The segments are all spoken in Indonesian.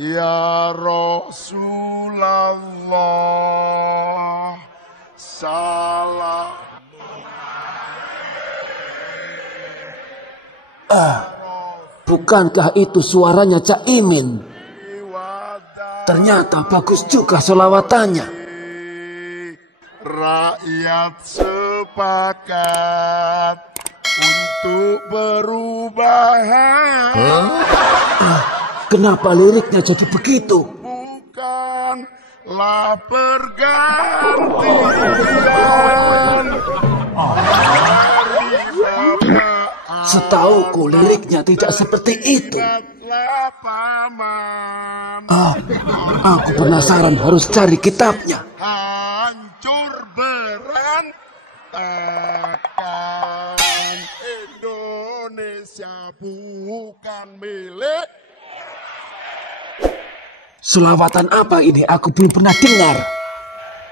Ya Rasulullah, salam. Bukankah itu suaranya Cak Imin? Ternyata bagus juga solawatannya. Rakyat sepakat untuk perubahan. Kenapa liriknya jadi begitu? Bukanlah pergantian. Setauku liriknya tidak seperti itu. Aku penasaran, harus cari kitabnya. Hancur berantakan, Indonesia bukan milik. Selawatan apa ini? Aku belum pernah dengar.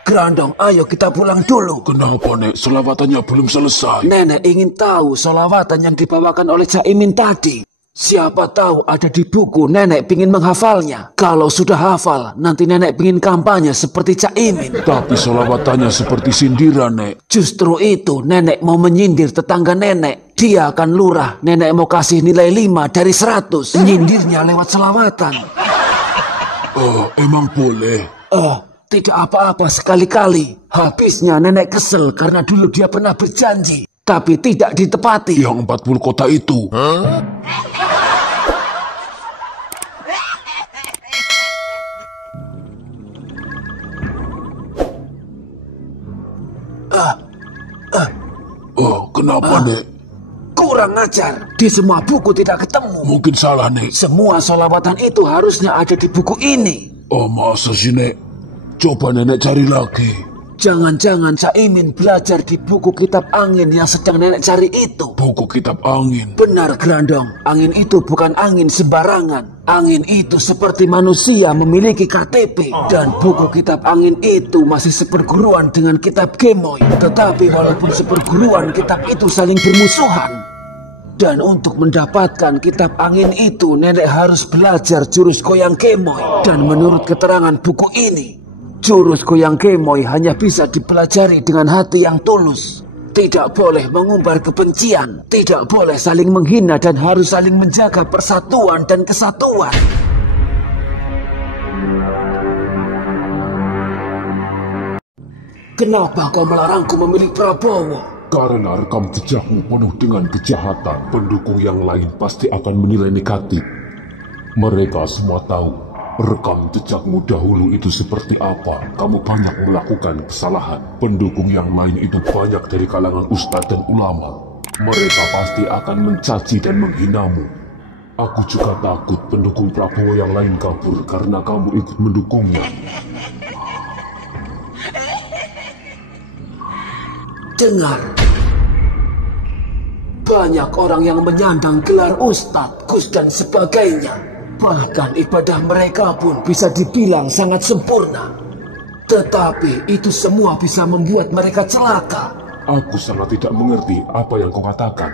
Grandong, ayo kita pulang dulu. Kenapa, Nek? Selawatannya belum selesai. Nenek ingin tahu selawatan yang dibawakan oleh Cak Imin tadi. Siapa tahu ada di buku, nenek pingin menghafalnya. Kalau sudah hafal, nanti nenek pingin kampanye seperti Cak Imin. Tapi selawatannya seperti sindiran, Nek. Justru itu, nenek mau menyindir tetangga nenek. Dia akan lurah, nenek mau kasih nilai 5 dari 100. Nyindirnya lewat selawatan. Emang boleh? Tidak apa-apa sekali-kali. Habisnya nenek kesel karena dulu dia pernah berjanji, tapi tidak ditepati. Yang 40 kota itu. Kenapa, Nek? Kurang ajar. Di semua buku tidak ketemu. Mungkin salah, Nek. Semua sholawatan itu harusnya ada di buku ini. Masa sih, Nek? Coba nenek cari lagi. Jangan-jangan Cak Imin belajar di buku kitab angin yang sedang nenek cari itu. Buku kitab angin. Benar, Grandong. Angin itu bukan angin sembarangan. Angin itu seperti manusia memiliki KTP. Dan buku kitab angin itu masih seperguruan dengan kitab Gemoy. Tetapi walaupun seperguruan, kitab itu saling bermusuhan. Dan untuk mendapatkan kitab angin itu, nenek harus belajar jurus goyang Gemoy. Dan menurut keterangan buku ini, jurus goyang Gemoy hanya bisa dipelajari dengan hati yang tulus. Tidak boleh mengumbar kebencian, tidak boleh saling menghina, dan harus saling menjaga persatuan dan kesatuan. Kenapa kau melarangku memilih Prabowo? Karena rekam jejakmu penuh dengan kejahatan. Pendukung yang lain pasti akan menilai negatif. Mereka semua tahu rekam jejakmu dahulu itu seperti apa. Kamu banyak melakukan kesalahan. Pendukung yang lain itu banyak dari kalangan ustadz dan ulama. Mereka pasti akan mencaci dan menghinamu. Aku juga takut pendukung Prabowo yang lain kabur karena kamu ikut mendukungnya. Dengar, banyak orang yang menyandang gelar ustadz, gus dan sebagainya. Bahkan ibadah mereka pun bisa dibilang sangat sempurna. Tetapi itu semua bisa membuat mereka celaka. Aku sangat tidak mengerti apa yang kau katakan.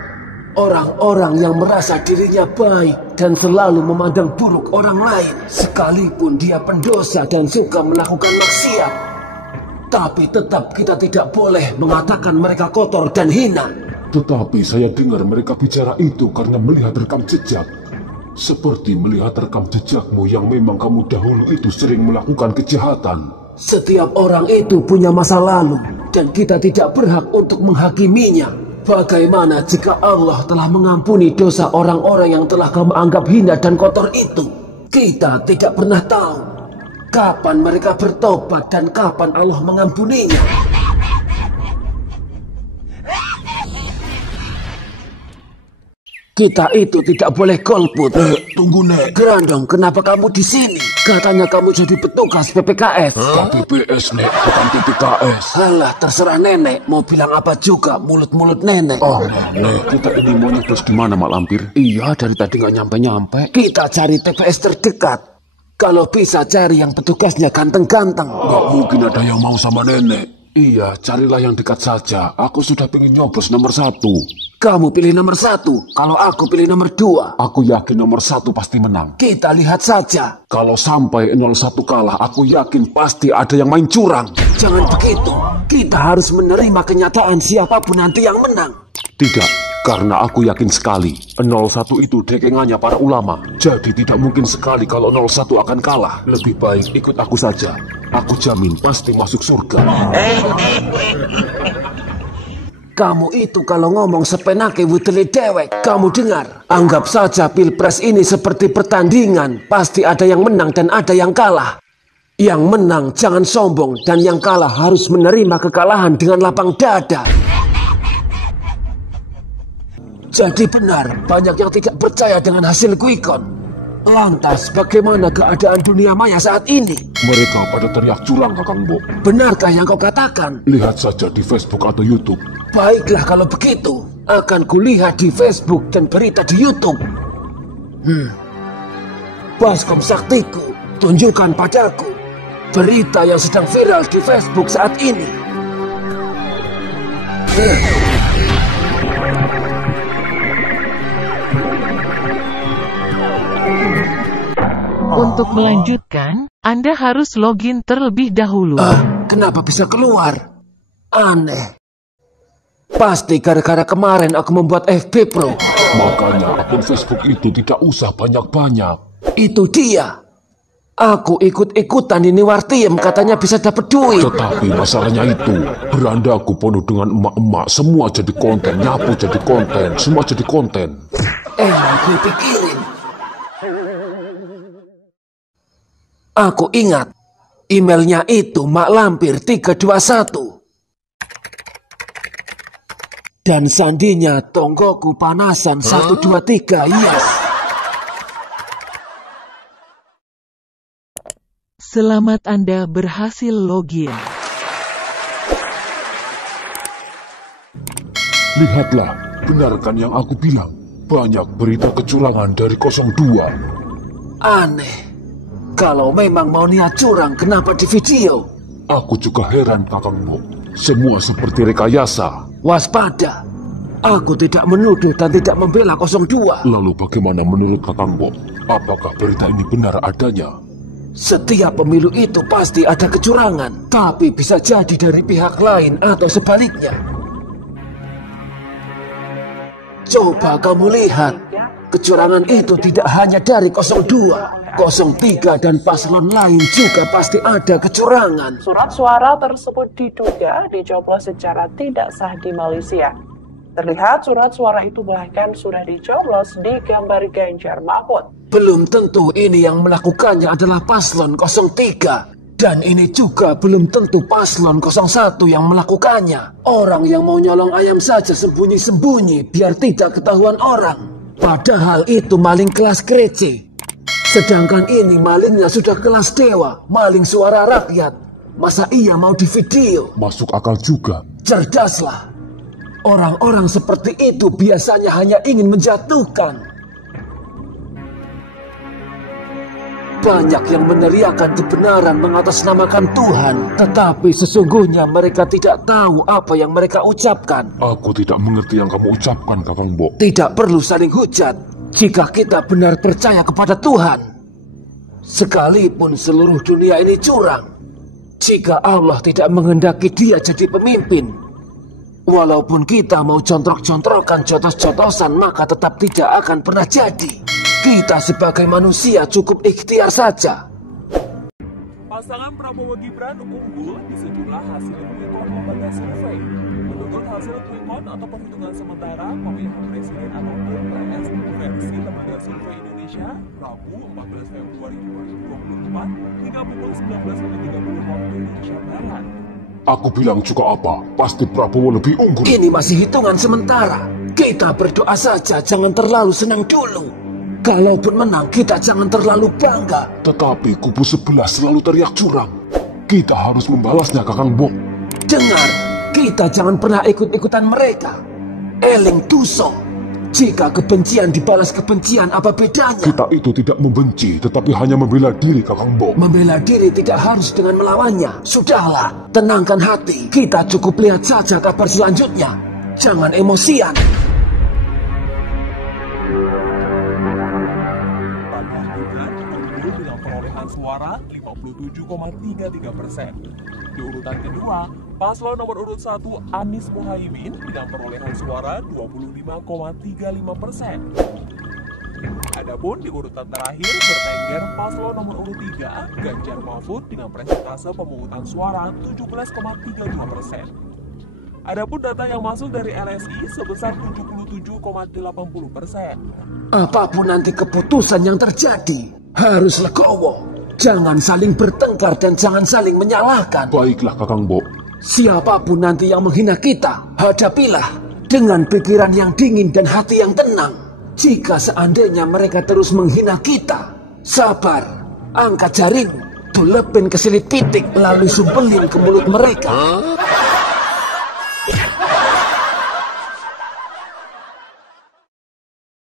Orang-orang yang merasa dirinya baik dan selalu memandang buruk orang lain, sekalipun dia pendosa dan suka melakukan maksiat. Tapi tetap kita tidak boleh mengatakan mereka kotor dan hina. Tetapi saya dengar mereka bicara itu karena melihat rekam jejak. Seperti melihat rekam jejakmu yang memang kamu dahulu itu sering melakukan kejahatan. Setiap orang itu punya masa lalu, dan kita tidak berhak untuk menghakiminya. Bagaimana jika Allah telah mengampuni dosa orang-orang yang telah kamu anggap hina dan kotor itu? Kita tidak pernah tahu kapan mereka bertobat dan kapan Allah mengampuninya. Kita itu tidak boleh golput. Tunggu, Nek. Grandong, kenapa kamu di sini? Katanya kamu jadi petugas PPKS. KPPS, Nek, bukan PPKS. Alah, terserah nenek. Mau bilang apa juga, mulut-mulut nenek. Nek, kita ini mau nyeblos di mana, Mak Lampir? Iya, dari tadi nggak nyampe-nyampe. Kita cari TPS terdekat. Kalau bisa cari yang petugasnya ganteng-ganteng. Nggak mungkin ada yang mau sama nenek. Iya, carilah yang dekat saja. Aku sudah ingin nyoblos nomor 1. Kamu pilih nomor 1, kalau aku pilih nomor 2. Aku yakin nomor 1 pasti menang. Kita lihat saja. Kalau sampai 01 kalah, aku yakin pasti ada yang main curang. Jangan begitu. Kita harus menerima kenyataan siapapun nanti yang menang. Tidak, karena aku yakin sekali 01 itu dekengannya para ulama. Jadi tidak mungkin sekali kalau 01 akan kalah. Lebih baik ikut aku saja. Aku jamin pasti masuk surga. Kamu itu kalau ngomong sepenake wutele dewek. Kamu dengar? Anggap saja pilpres ini seperti pertandingan. Pasti ada yang menang dan ada yang kalah. Yang menang jangan sombong dan yang kalah harus menerima kekalahan dengan lapang dada. Jadi benar, banyak yang tidak percaya dengan hasil quick count. Lantas, bagaimana keadaan dunia maya saat ini? Mereka pada teriak curang, Kakang Bo. Benarkah yang kau katakan? Lihat saja di Facebook atau YouTube. Baiklah kalau begitu, akan kulihat di Facebook dan berita di YouTube. Baskom saktiku, tunjukkan padaku berita yang sedang viral di Facebook saat ini. Untuk melanjutkan, Anda harus login terlebih dahulu. Kenapa bisa keluar? Aneh. Pasti gara-gara kemarin aku membuat FB Pro. Makanya akun Facebook itu tidak usah banyak-banyak. Itu dia. Aku ikut-ikutan ini Wartiem katanya bisa dapat duit. Tetapi masalahnya itu, berandaku penuh dengan emak-emak. Semua jadi konten, nyapu jadi konten, semua jadi konten. Aku pikirin. Aku ingat, emailnya itu Mak Lampir 321. Dan sandinya Tonggoku Panasan 123, yes. Selamat Anda berhasil login. Lihatlah, benarkan yang aku bilang. Banyak berita kecurangan dari 02. Aneh. Kalau memang mau niat curang, kenapa di video? Aku juga heran, Kakang Bo. Semua seperti rekayasa. Waspada. Aku tidak menuduh dan tidak membela 02. Lalu bagaimana menurut Kakang Bo? Apakah berita ini benar adanya? Setiap pemilu itu pasti ada kecurangan. Tapi bisa jadi dari pihak lain atau sebaliknya. Coba kamu lihat. Kecurangan itu tidak hanya dari 02, 03 dan paslon lain juga pasti ada kecurangan. Surat suara tersebut diduga dicoblos secara tidak sah di Malaysia. Terlihat surat suara itu bahkan sudah dicoblos di gambar Ganjar Mahfud. Belum tentu ini yang melakukannya adalah paslon 03. Dan ini juga belum tentu paslon 01 yang melakukannya. Orang yang mau nyolong ayam saja sembunyi-sembunyi biar tidak ketahuan orang. Padahal itu maling kelas krece. Sedangkan ini malingnya sudah kelas dewa, maling suara rakyat. Masa iya mau di video? Masuk akal juga. Cerdaslah. Orang-orang seperti itu biasanya hanya ingin menjatuhkan. Banyak yang meneriakan kebenaran mengatasnamakan Tuhan, tetapi sesungguhnya mereka tidak tahu apa yang mereka ucapkan. Aku tidak mengerti yang kamu ucapkan, Kakang Bo. Tidak perlu saling hujat jika kita benar percaya kepada Tuhan. Sekalipun seluruh dunia ini curang, jika Allah tidak menghendaki dia jadi pemimpin, walaupun kita mau controk-controkan jotos-jotosan, maka tetap tidak akan pernah jadi. Kita sebagai manusia cukup ikhtiar saja. Pasangan Prabowo Gibran unggul di sejumlah hasil penghitungan lembaga survei. Menurut hasil quick count atau perhitungan sementara pemilihan presiden atau pilpres versi lembaga survei Indonesia Rabu 14 Februari 2024 hingga pukul 19.30 waktu Indonesia Barat. Aku bilang juga apa? Pasti Prabowo lebih unggul. Ini masih hitungan sementara. Kita berdoa saja, jangan terlalu senang dulu. Kalaupun menang, kita jangan terlalu bangga. Tetapi kubu sebelah selalu teriak curang. Kita harus membalasnya, Kakang Bo. Dengar, kita jangan pernah ikut-ikutan mereka. Eling tuso. Jika kebencian dibalas kebencian, apa bedanya? Kita itu tidak membenci, tetapi hanya membela diri, Kakang Bo. Membela diri tidak harus dengan melawannya. Sudahlah, tenangkan hati. Kita cukup lihat saja kabar selanjutnya. Jangan emosian. Dengan perolehan suara 57,33%. Di urutan kedua, paslon nomor urut 1 Anies Muhaimin dengan perolehan suara 25,35%. Adapun di urutan terakhir bertengger paslon nomor urut 3 Ganjar Mahfud dengan persentase pemungutan suara 17,32%. Adapun data yang masuk dari LSI sebesar 77,80%. Apapun nanti keputusan yang terjadi, harus legowo. Jangan saling bertengkar dan jangan saling menyalahkan. Baiklah, Kakang Bo. Siapapun nanti yang menghina kita, hadapilah dengan pikiran yang dingin dan hati yang tenang. Jika seandainya mereka terus menghina kita, sabar, angkat jaring, tulepin ke silit pitik, lalu sumpelin ke mulut mereka.